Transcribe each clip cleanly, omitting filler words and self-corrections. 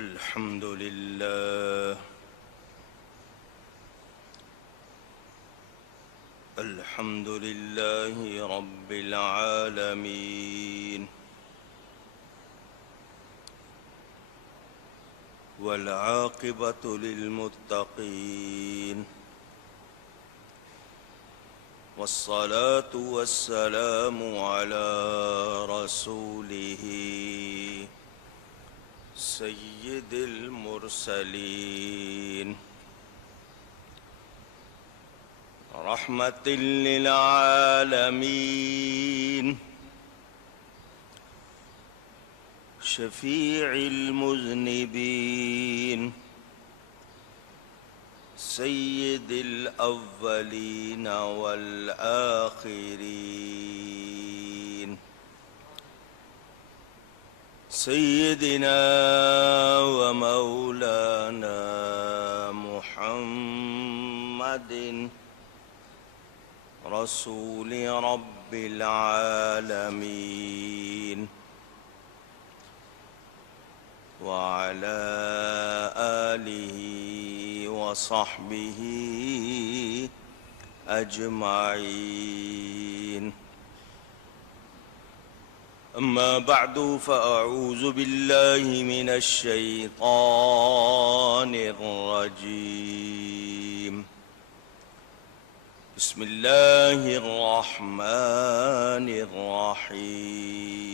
الحمد لله الحمد لله رب العالمين، والعاقبة للمتقين، والصلاة والسلام على رسوله سيد المرسلين، رحمة للعالمين، شفيع المذنبين، سيد الأولين والآخرين، سيدنا ومولانا محمد رسول رب العالمين، وعلى آله وصحبه أجمعين. أما بعد، فأعوذ بالله من الشيطان الرجيم. بسم الله الرحمن الرحيم.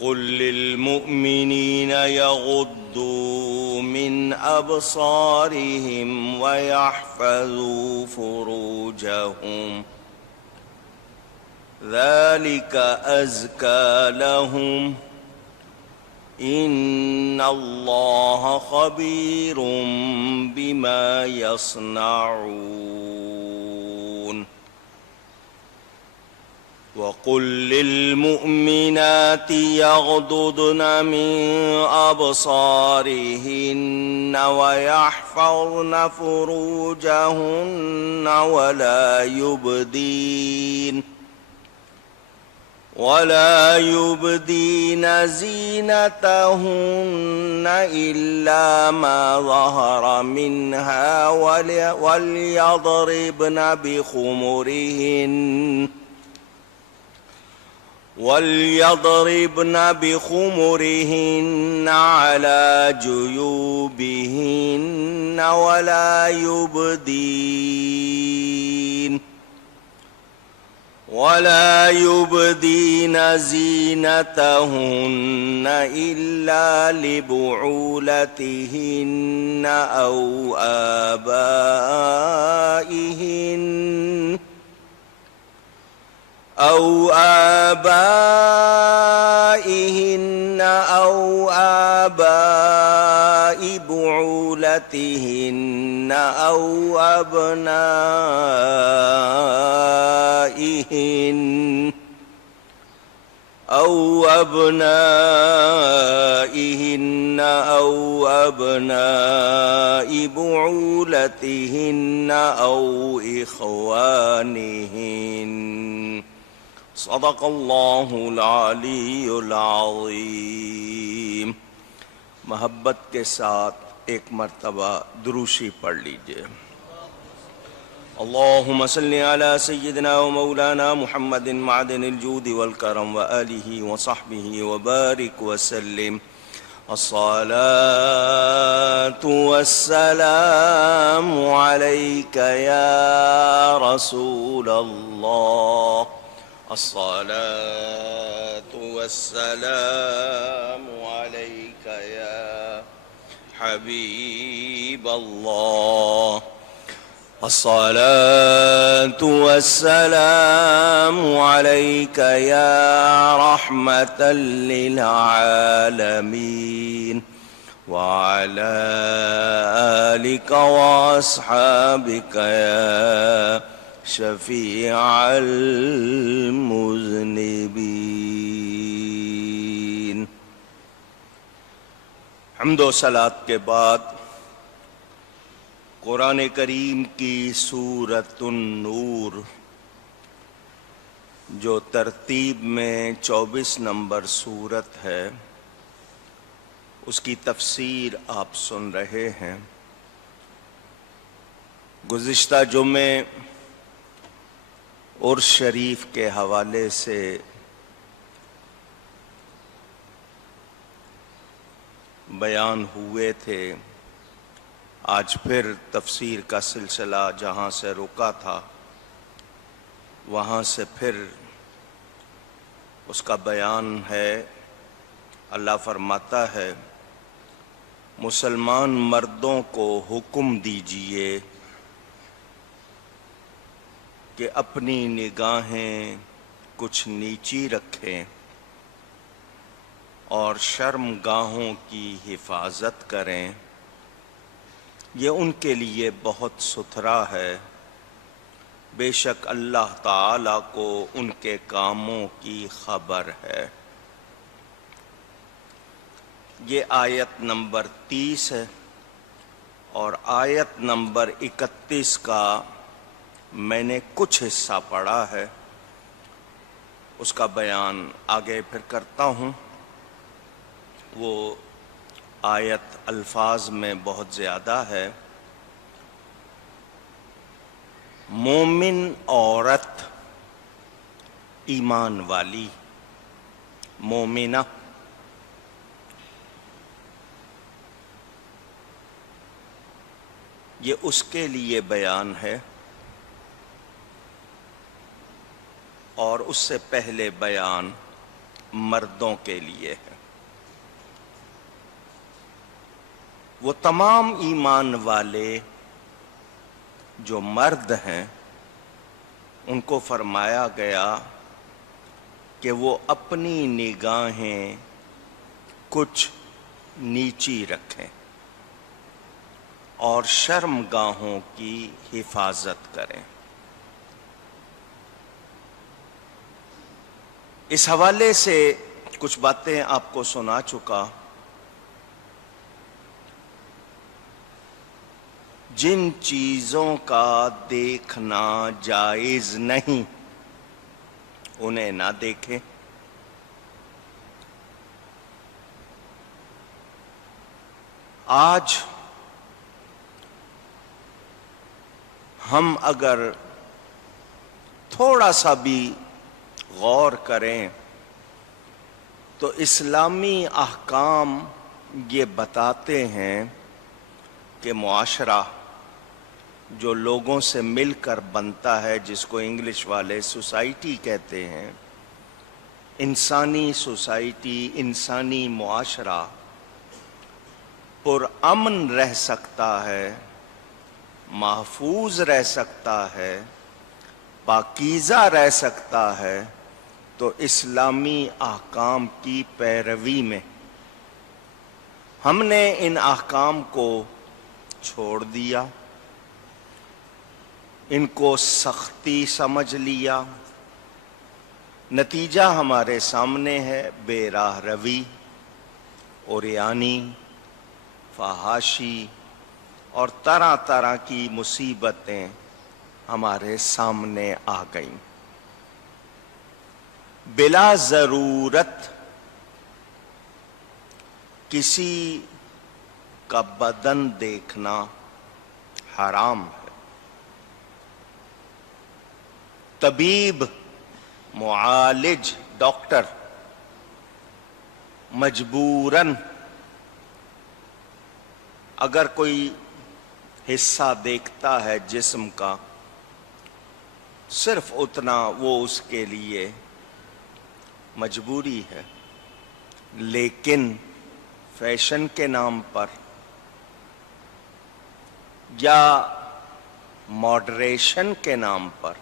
قل للمؤمنين يغضوا من أبصارهم ويحفظوا فروجهم، ذلك أزكى لهم، إن الله خبير بما يصنعون. وقل للمؤمنات يغضضن من أبصارهن ويحفظن فروجهن ولا يبدين زينتهن إلا ما ظهر منها، وليضربن بخمرهن على جيوبهن، ولا يبدين زينتهن إلا لبعولتهن أو آبائهن أو آباء بعولتهن أو أبنائهن أو أبناء بعولتهن أو إخوانهن. صدق الله العلی العظیم. محبت کے ساتھ ایک مرتبہ دروشی پڑھ لیجئے. اللهم صل على سيدنا ومولانا محمد معدن الجود والكرم وآله وصحبه وبارك وسلم. الصلاة والسلام عليك يا رسول الله، الصلاة والسلام عليك يا حبيب الله، الصلاة والسلام عليك يا رحمة للعالمين، وعلى آلك وأصحابك يا شفيع المذنبين. حمد و صلاۃ کے بعد قرآن کریم کی سورۃ النور جو ترتیب میں 24 نمبر سورت ہے اس کی تفسیر آپ سن رہے ہیں۔ گزشتہ جمعے عرس شریف کے حوالے سے بیان ہوئے تھے۔ آج پھر تفسیر کا سلسلہ جہاں سے رکا تھا وہاں سے پھر اس کا بیان ہے۔ اللہ فرماتا ہے، مسلمان مردوں کو حکم دیجئے کہ اپنی نگاہیں کچھ نیچی رکھیں اور شرم گاہوں کی حفاظت کریں، یہ ان کے لیے بہت ستھرا ہے۔ بے شک اللہ تعالی کو ان کے کاموں کی خبر ہے۔ یہ آیت نمبر 30 ہے اور آیت نمبر 31 کا میں نے کچھ حصہ پڑھا ہے، اس کا بیان آگے پھر کرتا ہوں۔ وہ آیت الفاظ میں بہت زیادہ ہے۔ مومن عورت ایمان والی مومنہ، یہ اس کے لیے بیان ہے اور اس سے پہلے بیان مردوں کے لیے ہے۔ وہ تمام ایمان والے جو مرد ہیں ان کو فرمایا گیا کہ وہ اپنی نگاہیں کچھ نیچی رکھیں اور شرم گاہوں کی حفاظت کریں۔ اس حوالے سے کچھ باتیں آپ کو سنا چکا۔ جن چیزوں کا دیکھنا جائز نہیں انہیں نہ دیکھیں۔ آج ہم اگر تھوڑا سا بھی غور کریں تو اسلامی احکام یہ بتاتے ہیں کہ معاشرہ جو لوگوں سے مل کر بنتا ہے، جس کو انگلش والے سوسائٹی کہتے ہیں، انسانی سوسائٹی، انسانی معاشرہ پرامن رہ سکتا ہے، محفوظ رہ سکتا ہے، پاکیزہ رہ سکتا ہے تو اسلامی احکام کی پیروی میں۔ ہم نے ان احکام کو چھوڑ دیا، ان کو سختی سمجھ لیا، نتیجہ ہمارے سامنے ہے۔ بے راہ روی، عریانی، فحاشی اور طرح طرح کی مصیبتیں ہمارے سامنے آ گئیں۔ بلا ضرورت کسی کا بدن دیکھنا حرام ہے۔ طبیب، معالج، ڈاکٹر مجبوراً اگر کوئی حصہ دیکھتا ہے جسم کا، صرف اتنا وہ اس کے لیے مجبوری ہے، لیکن فیشن کے نام پر یا ماڈریشن کے نام پر،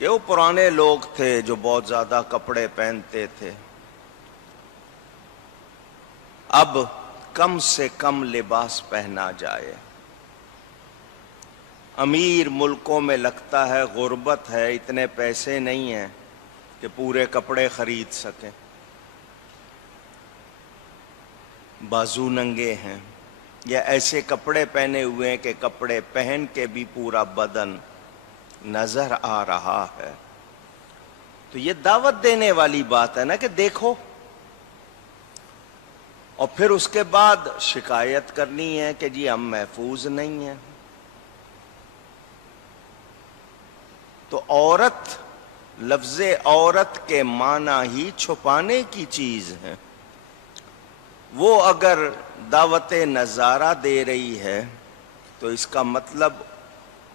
یہ وہ پرانے لوگ تھے جو بہت زیادہ کپڑے پہنتے تھے، اب کم سے کم لباس پہنا جائے۔ امیر ملکوں میں لگتا ہے غربت ہے، اتنے پیسے نہیں ہیں کہ پورے کپڑے خرید سکیں، بازو ننگے ہیں یا ایسے کپڑے پہنے ہوئے ہیں کہ کپڑے پہن کے بھی پورا بدن نظر آ رہا ہے۔ تو یہ دعوت دینے والی بات ہے نا کہ دیکھو، اور پھر اس کے بعد شکایت کرنی ہے کہ جی ہم محفوظ نہیں ہیں۔ تو عورت، لفظ عورت کے معنی ہی چھپانے کی چیز ہے۔ وہ اگر دعوت نظارہ دے رہی ہے تو اس کا مطلب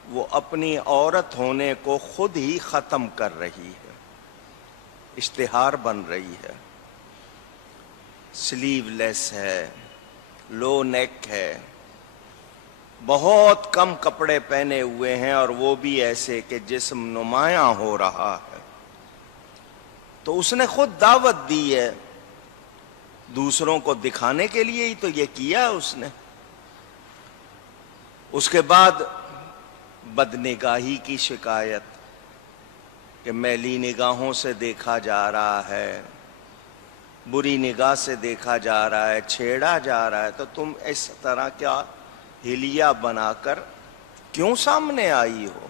وہ اپنی عورت ہونے کو خود ہی ختم کر رہی ہے، اشتہار بن رہی ہے۔ سلیو لیس ہے، لو نیک ہے، بہت کم کپڑے پہنے ہوئے ہیں اور وہ بھی ایسے کہ جسم نمایاں ہو رہا ہے۔ تو اس نے خود دعوت دی ہے، دوسروں کو دکھانے کے لیے ہی تو یہ کیا اس نے۔ اس کے بعد بدنگاہی کی شکایت کہ میلی نگاہوں سے دیکھا جا رہا ہے، بری نگاہ سے دیکھا جا رہا ہے، چھیڑا جا رہا ہے، تو تم اس طرح کیا ہلیہ بنا کر کیوں سامنے آئی ہو؟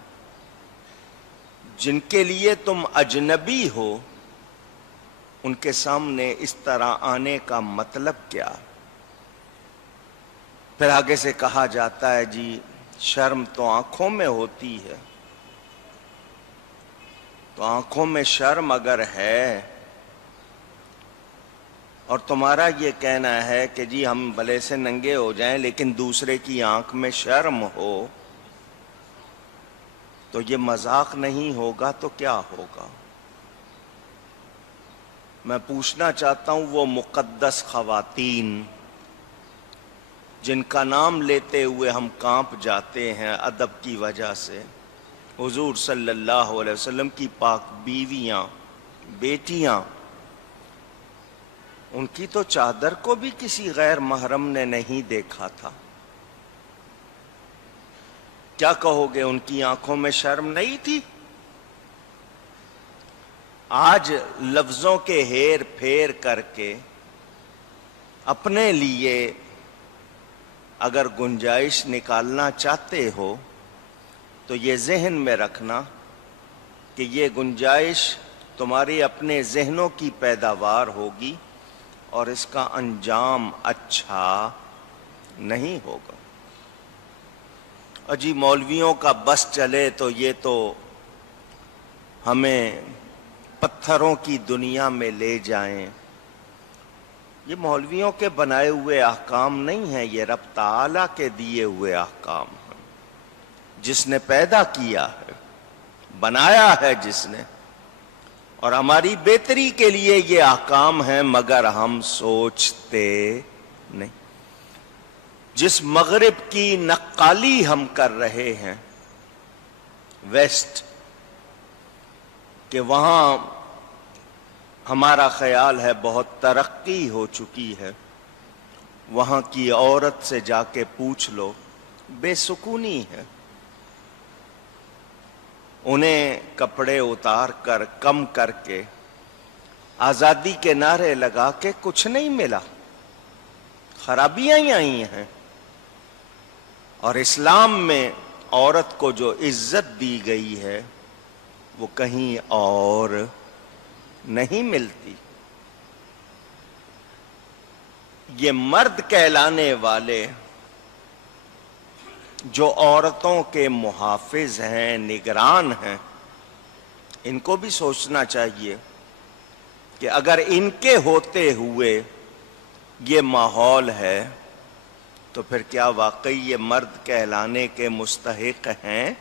جن کے لیے تم اجنبی ہو ان کے سامنے اس طرح آنے کا مطلب کیا؟ پھر آگے سے کہا جاتا ہے جی شرم تو آنکھوں میں ہوتی ہے۔ تو آنکھوں میں شرم اگر ہے اور تمہارا یہ کہنا ہے کہ جی ہم بھلے سے ننگے ہو جائیں لیکن دوسرے کی آنکھ میں شرم ہو، تو یہ مذاق نہیں ہوگا تو کیا ہوگا؟ میں پوچھنا چاہتا ہوں وہ مقدس خواتین جن کا نام لیتے ہوئے ہم کانپ جاتے ہیں ادب کی وجہ سے، حضور صلی اللہ علیہ وسلم کی پاک بیویاں، بیٹیاں، ان کی تو چادر کو بھی کسی غیر محرم نے نہیں دیکھا تھا۔ کیا کہو گے، ان کی آنکھوں میں شرم نہیں تھی؟ آج لفظوں کے ہیر پھیر کر کے اپنے لیے اگر گنجائش نکالنا چاہتے ہو تو یہ ذہن میں رکھنا کہ یہ گنجائش تمہاری اپنے ذہنوں کی پیداوار ہوگی اور اس کا انجام اچھا نہیں ہوگا۔ اجی مولویوں کا بس چلے تو یہ تو ہمیں پتھروں کی دنیا میں لے جائیں۔ یہ مولویوں کے بنائے ہوئے احکام نہیں ہیں، یہ رب تعالیٰ کے دیے ہوئے احکام ہیں، جس نے پیدا کیا ہے، بنایا ہے جس نے، اور ہماری بہتری کے لیے یہ احکام ہیں، مگر ہم سوچتے نہیں۔ جس مغرب کی نقالی ہم کر رہے ہیں، ویسٹ، کہ وہاں ہمارا خیال ہے بہت ترقی ہو چکی ہے، وہاں کی عورت سے جا کے پوچھ لو، بے سکونی ہے۔ انہیں کپڑے اتار کر، کم کر کے، آزادی کے نعرے لگا کے کچھ نہیں ملا، خرابیاں ہی آئی ہیں۔ اور اسلام میں عورت کو جو عزت دی گئی ہے وہ کہیں اور نہیں ملتی۔ یہ مرد کہلانے والے جو عورتوں کے محافظ ہیں، نگران ہیں، ان کو بھی سوچنا چاہیے کہ اگر ان کے ہوتے ہوئے یہ ماحول ہے تو پھر کیا واقعی یہ مرد کہلانے کے مستحق ہیں؟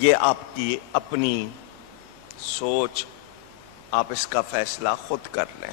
یہ آپ کی اپنی سوچ، آپ اس کا فیصلہ خود کر لیں۔